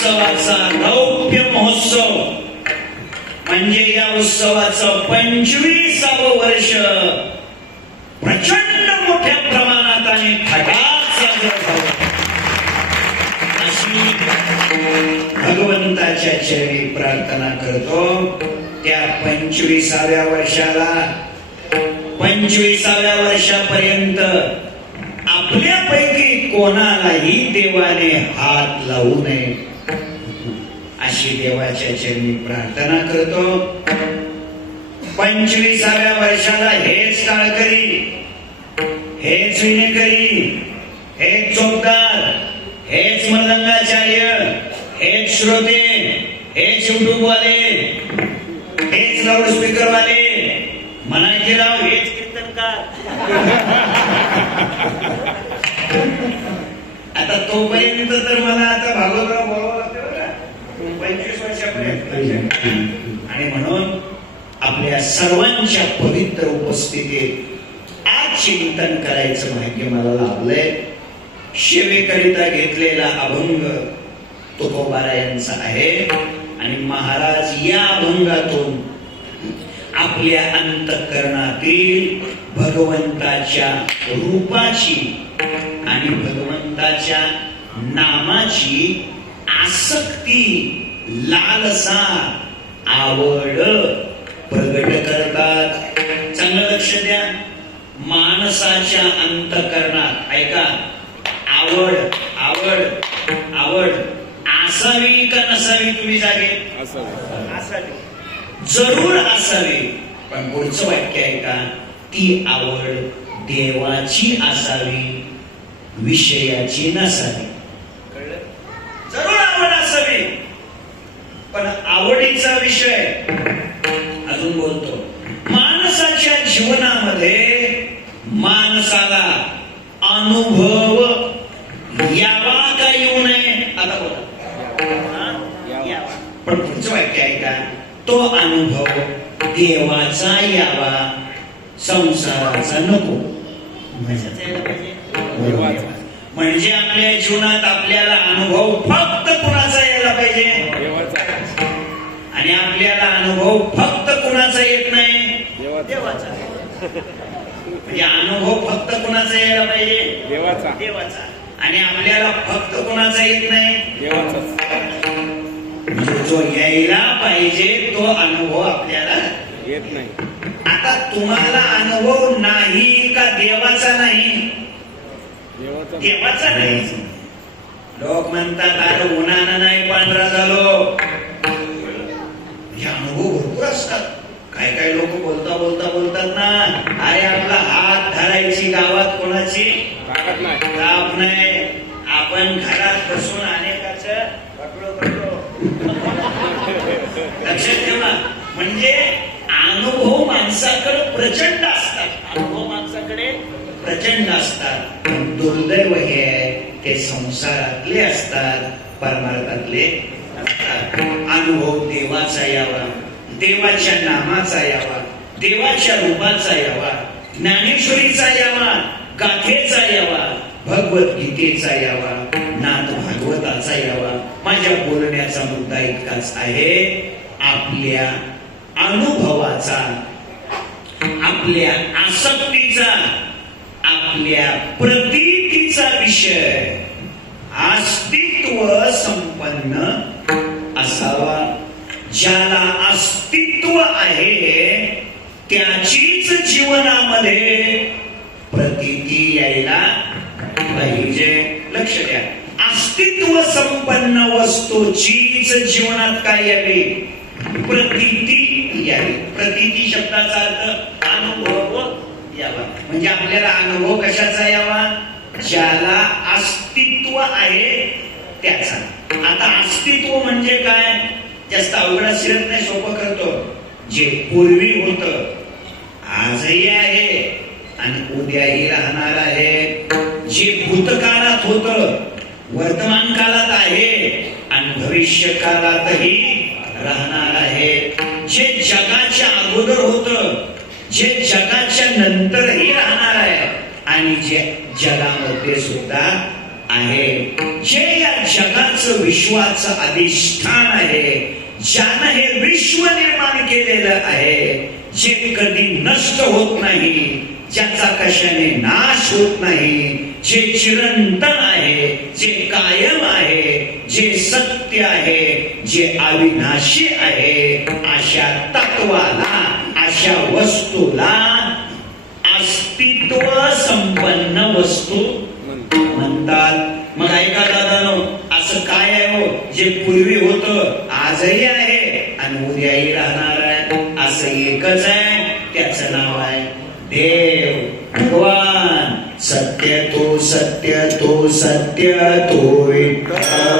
उत्सवाचा रौप्य महोत्सव. म्हणजे या उत्सवाचं पंचवीसावं वर्ष. प्रचंड मोठ्या प्रमाणात आणि अशी भगवंताच्या चरणी प्रार्थना करतो. त्या पंचवीसाव्या वर्षाला पंचवीसाव्या वर्षापर्यंत आपल्यापैकी कोणालाही देवाने हात लावू नये. अशी देवाच्या चरणी प्रार्थना करतो. पंचवीसाव्या वर्षाला हेच टाळकरी हेच विनेकरी हेच चोपदार हेच मृदंगाचार्य हेच श्रोते हेच युट्यूब वाले हेच लाऊडस्पीकर वाले म्हणायचे राव हेच कीर्तनकार. आता तोपर्यंत तर मला आता भागवतराव बोलावं लागतं. पंचवीस वर्षापर्यंत. आणि म्हणून आपल्या सर्वांच्या पवित्र उपस्थितीत आज चिंतन करायचं भाग्य मला लाभलंय सेवेकरिता घेतलेला अभंग तुकोबारा यांचा आहे. आणि महाराज या अभंगातून आपल्या अंतकरणातील भगवंताच्या रूपाची आणि भगवंताच्या नामाची आसक्ती लालसा आवड प्रगट करतात. चांगलं लक्ष द्या. माणसाच्या अंतकरणात ऐका. आवड आवड आवड. असावी का नसावी तुम्ही जागे? असं असावी. जरूर असावी. पण पुढचं वाक्य आहे का ती आवड देवाची असावी विषयाची नसावी कळलं? जरूर आवड असावी पण आवडीचा विषय अजून बोलतो. माणसाच्या जीवनामध्ये माणसाला अनुभव यावा का येऊ नये? आता बोला. पण पुढचं वाक्य आहे का? तो अनुभव देवाचा यावा संसाराचा नको. म्हणजे आपल्या जीवनात आपल्याला अनुभव फक्त कुणाचा यायला पाहिजे? आणि आपल्याला अनुभव फक्त कुणाचा येत नाही? देवाचा. देवाचा म्हणजे अनुभव फक्त कुणाचा यायला पाहिजे? देवाचा. देवाचा. आणि आपल्याला फक्त कुणाचा येत नाही? देवाचाच म्हणजे जो यायला पाहिजे तो अनुभव आपल्याला येत नाही. आता तुम्हाला अनुभव नाही का देवाचा नाही? देवाचा. देवाचा नाही. लोक म्हणतात अरे उन्हानं नाही पांढरा झालो. हे अनुभव भरपूर असतात. काय काय लोक बोलता बोलता बोलतात ना अरे आपला हात धरायची गावात कोणाची? ताकद नाही. आपण घरात बसून अनेकाच लक्षात ठेवा. म्हणजे अनुभव माणसाकडे प्रचंड असतात. अनुभव माणसाकडे प्रचंड असतात. पण दुर्दैव हे आहे ते संसारातले असतात परमार्थातले अनुभव देवाचा यावा देवाच्या नामाचा यावा देवाच्या रूपाचा यावा ज्ञानेश्वरीचा यावा गाथेचा यावा भगवद्गीतेचा यावा नाथ भागवताचा यावा. माझ्या बोलण्याचा मुद्दा इतकाच आहे. आपल्या अनुभवाचा आपल्या आसक्तीचा आपल्या प्रतीतीचा विषय. अस्तित्व संपन्न असावा. ज्याला अस्तित्व आहे त्याचीच जीवनामध्ये प्रतिती यायला पाहिजे. लक्ष द्या. अस्तित्व संपन्न वस्तूचीच जीवनात काय यावी प्रतिती यावी. प्रतिती शब्दाचा अर्थ अनुभव यावा. म्हणजे आपल्याला अनुभव कशाचा यावा? ज्याला अस्तित्व आहे त्याचा. आता अस्तित्व म्हणजे काय? जास्त अवघड शिरत नाही सोपं करतो. जे पूर्वी होत आजही आहे आणि उद्याही राहणार आहे. जे भूतकाळात होत वर्तमान काळात आहे आणि भविष्य काळातही राहणार आहे. जे जगाच्या अगोदर होत जे जगाच्या नंतरही राहणार आहे आणि जे जगामध्ये सुद्धा आहे. जे या जगाचं विश्वाचं अधिष्ठान आहे. ज्यानं हे विश्व निर्माण केलेलं आहे जे कधी नष्ट होत नाही ज्याचा कशाने नाश होत नाही जे चिरंतन आहे जे कायम आहे जे सत्य आहे जे अविनाशी आहे अशा तत्वाला अशा वस्तूला अस्तित्व संपन्न वस्तू म्हणतात मग ऐका दादानो असं काय आहे हो? जे पूर्वी होत आजही आहे आणि उद्याही राहणार आहे. असं एकच आहे त्याच नाव आहे देव भगवान. सत्य तो सत्य तो सत्य तो विठ्ठल.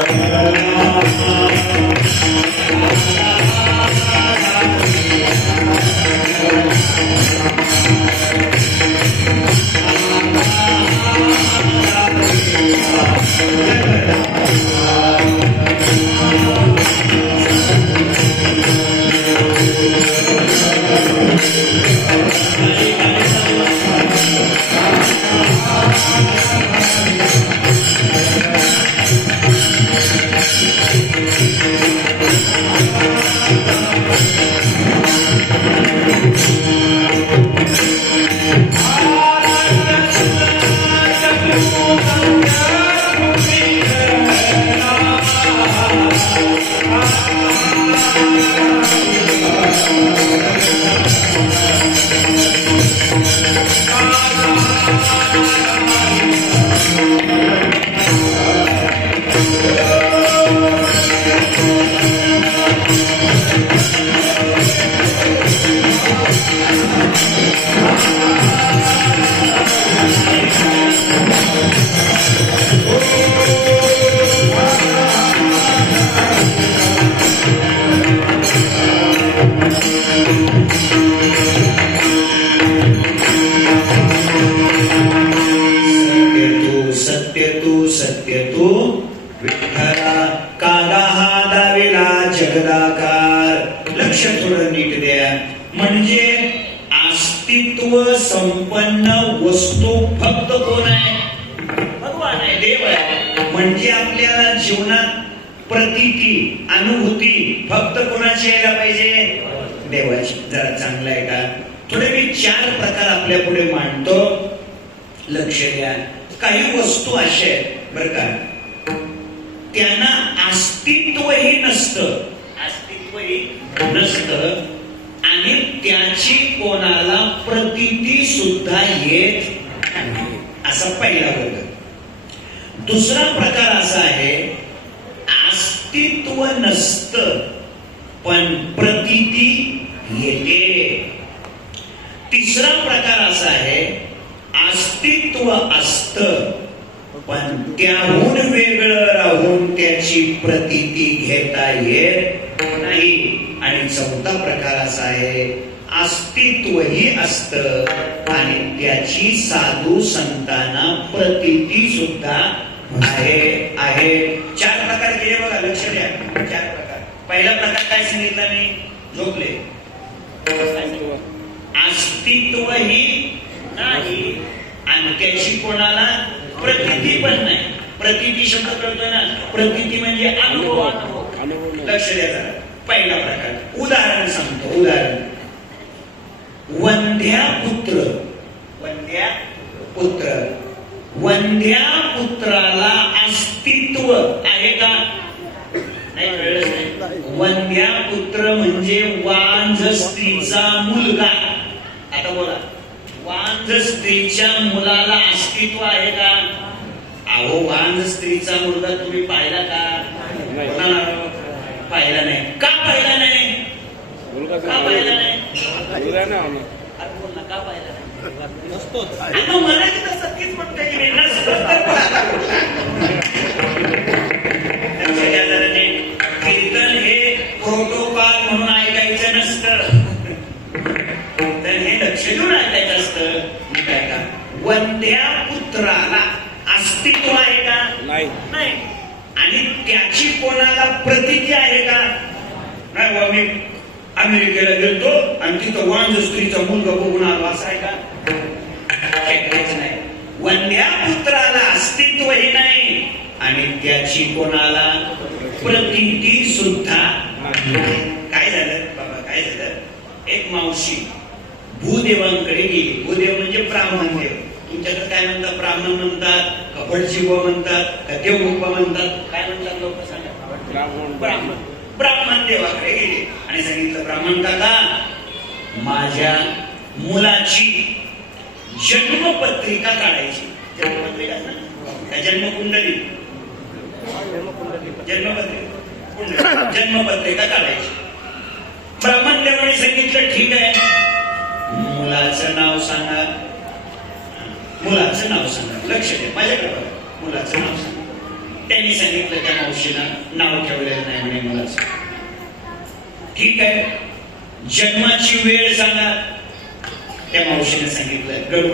सत्य प्रतीती अनुभूती फक्त कोणाची यायला पाहिजे? देवाची. जरा चांगलं आहे का? थोडे मी चार प्रकार आपल्या पुढे मांडतो. लक्ष द्या. काही वस्तू अशा आहेत बर का. त्यांना अस्तित्वही नसतं. अस्तित्वही नसतं. आणि त्याची कोणाला प्रतीती सुद्धा येत नाही. असा पहिला वर्ग. दुसरा प्रकार असा आहे अस्तित्व नसतं पण प्रतिती येते. तिसरा प्रकार असा आहे अस्तित्व असत पण त्याहून वेगळं राहून त्याची प्रतीती घेता येत नाही. आणि चौथा प्रकार असा आहे अस्तित्वही असत आणि त्याची साधू संतांना प्रतीती सुद्धा आहे आहे. चार हे बघा लक्ष द्या. चार प्रकार. पहिला प्रकार काय सांगितला मी? झोपले. अस्तित्व ही नाही आणखी कोणाला प्रतिती पण नाही. प्रतिती शब्द कळतोय ना? प्रतिती म्हणजे अनुभव. अनुभव लक्ष द्या पहिला प्रकार. उदाहरण सांगतो उदाहरण. वंध्या पुत्र. वंध्या पुत्र. वंध्या पुत्राला अस्तित्व आहे का? नाही कळलंच नाही. वंध्या पुत्र म्हणजे वांझ स्त्रीचा मुलगा. आता बोला. वांझ स्त्रीच्या मुलाला अस्तित्व आहे का? अहो वांझ स्त्रीचा मुलगा तुम्ही पाहिला का. पाहिला नाही. का पाहिला नाही? का पाहिला नाही? मुलगा नाही होणार. अरे बोल ना, का पाहिला नाही म्हणते नसतोच. कीर्तन हे प्रोटोकॉल म्हणून ऐकायचं नसतं. हे लक्ष देऊन ऐकायचं असतं. मी काय का? वंद्या पुत्राला अस्तित्व आहे का? नाही. नाही. आणि त्याची कोणाला प्रतिती आहे का? नाही अमेरिकेला गेलतो आणि तिथं वांझ स्त्रीचा मुलगा बघून आलो असं आहे का नाही वंध्या पुत्राला अस्तित्वही नाही आणि त्याची कोणाला प्रतीती सुद्धा काय झालं बाबा काय झालं एक मावशी भूदेवांकडे गेली भूदेव म्हणजे ब्राह्मण देव तुमच्याकडे काय म्हणतात ब्राह्मण म्हणतात कपडची म्हणतात का देवभूपा म्हणतात काय म्हणतात लोक सांगा ब्राह्मण ब्राह्मण ब्राह्मण देवाकडे गेले. आणि सांगितलं ब्राह्मण काका माझ्या मुलाची जन्मपत्रिका काढायची. जन्मपत्रिका ना? जन्मकुंडली? जन्मपत्रिका. जन्मपत्रिका काढायची. ब्राह्मण देवाने सांगितलं ठीक आहे. मुलाचं नाव सांगा. मुलाचं नाव सांगा. लक्ष द्या. माझ्याकडे मुलाचं नाव सांगा. त्यांनी सांगितलं त्या मावशीला नाव ठेवलेलं नाही म्हणे मला. ठीक आहे. जन्माची वेळ सांगा. त्या मावशीने सांगितलं गडू